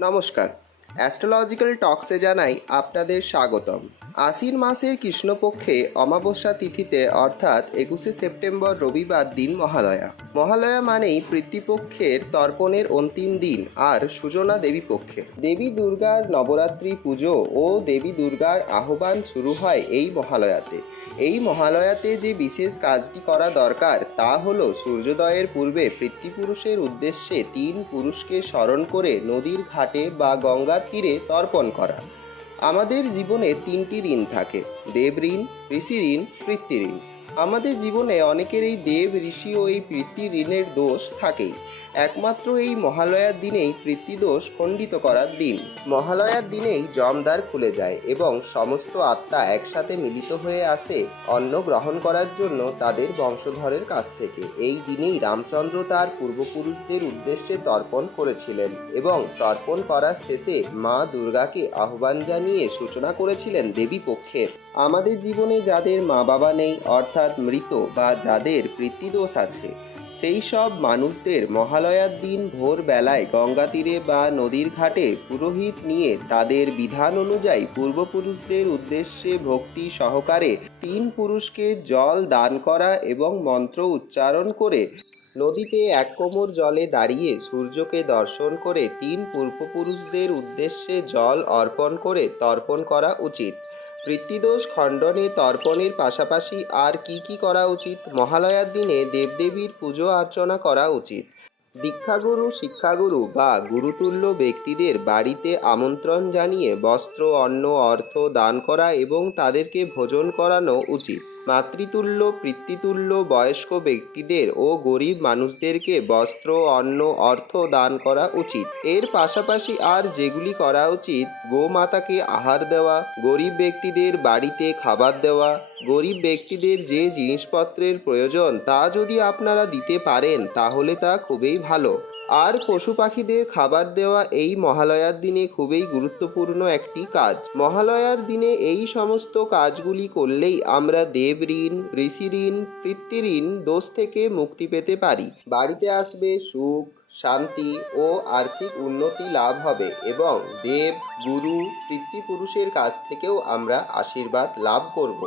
নমস্কার, অ্যাস্ট্রোলজিক্যাল টক্সে জানাই আপনাদের স্বাগতম। আশ্বিন মাসের কৃষ্ণপক্ষে অমাবস্যা তিথিতে অর্থাৎ 21শে সেপ্টেম্বর রবিবার দিন মহালয়া। মহালয়া মানেই পিতৃপক্ষের তর্পণের অন্তিম দিন আর সূচনা দেবী পক্ষে। দেবী দুর্গার নবরাত্রি পুজো ও দেবী দুর্গার আহ্বান শুরু হয় এই মহালয়াতে। এই মহালয়াতে যে বিশেষ কাজটি করা দরকার তা হলো সূর্যোদয়ের পূর্বে পিতৃপুরুষের উদ্দেশ্যে 3 পুরুষকে স্মরণ করে নদীর ঘাটে বা গঙ্গার তীরে তর্পণ করা। আমাদের জীবনে 3টি ঋণ থাকে: দেব ঋণ, ঋষি ঋণ, পিতৃ ঋণ। আমাদের জীবনে অনেকের এই দেব, ঋষি ও এই পিতৃ ঋণের দোষ থাকেই। একমাত্র এই মহালয়ার দিনেই পিতৃদোষ খণ্ডিত করার দিন। মহালয়ার দিনেই জমদ্বার খুলে যায় এবং সমস্ত আত্মা একসাথে মিলিত হয়ে আসে অন্ন গ্রহণ করার জন্য তাদের বংশধরের কাছ থেকে। এই দিনেই রামচন্দ্র তার পূর্বপুরুষদের উদ্দেশ্যে তর্পণ করেছিলেন এবং তর্পণ করার শেষে মা দুর্গাকে আহ্বান জানিয়ে সূচনা করেছিলেন দেবী পক্ষের। আমাদের জীবনে যাদের মা বাবা নেই অর্থাৎ মৃত বা যাদের পিতৃদোষ আছে, সেই সব মানুষদের মহালয়ার দিন ভোরবেলায় গঙ্গা তীরে বা নদীর ঘাটে পুরোহিত নিয়ে তাদের বিধান অনুযায়ী পূর্বপুরুষদের উদ্দেশ্যে ভক্তি সহকারে 3 পুরুষকে জল দান করা এবং মন্ত্র উচ্চারণ করে নদীতে 1 কোমর জলে দাঁড়িয়ে সূর্যকে দর্শন করে 3 পূর্বপুরুষদের উদ্দেশ্যে জল অর্পণ করে তর্পণ করা উচিত। পিতৃদোষ খণ্ডনে তর্পণের পাশাপাশি আর কি করা উচিত? মহালয়ার দিনে দেবদেবীর পুজো অর্চনা করা উচিত। দীক্ষাগুরু, শিক্ষাগুরু বা গুরুতুল্য ব্যক্তিদের বাড়িতে আমন্ত্রণ জানিয়ে বস্ত্র, অন্ন, অর্থ দান করা এবং তাদেরকে ভোজন করানো উচিত। মাতৃতুল্য, পিতৃতুল্য বয়স্ক ব্যক্তিদের ও গরিব মানুষদেরকে বস্ত্র, অন্ন, অর্থ দান করা উচিত। এর পাশাপাশি আর যেগুলি করা উচিত: গোমাতাকে আহার দেওয়া, গরিব ব্যক্তিদের বাড়িতে খাবার দেওয়া। গরিব ব্যক্তিদের যে জিনিসপত্রের প্রয়োজন তা যদি আপনারা দিতে পারেন তাহলে তা খুবই ভালো। আর পশু পাখিদের খাবার দেওয়া এই মহালয়ার দিনে খুবই গুরুত্বপূর্ণ একটি কাজ। মহালয়ার দিনে এই সমস্ত কাজগুলি করলেই আমরা দেব ঋণ, ঋষি ঋণ, পিতৃ ঋণ দোষ থেকে মুক্তি পেতে পারি। বাড়িতে আসবে সুখ, শান্তি ও আর্থিক উন্নতি লাভ হবে এবং দেব, গুরু, পিতৃপুরুষের কাছ থেকেও আমরা আশীর্বাদ লাভ করব।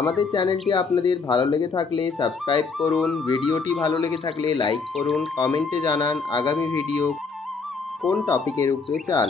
আমাদের চ্যানেলটি আপনাদের ভালো লেগে থাকলে সাবস্ক্রাইব করুন, ভিডিওটি ভালো লেগে থাকলে লাইক করুন, কমেন্টে জানান আগামী ভিডিও কোন টপিকের উপরে চান।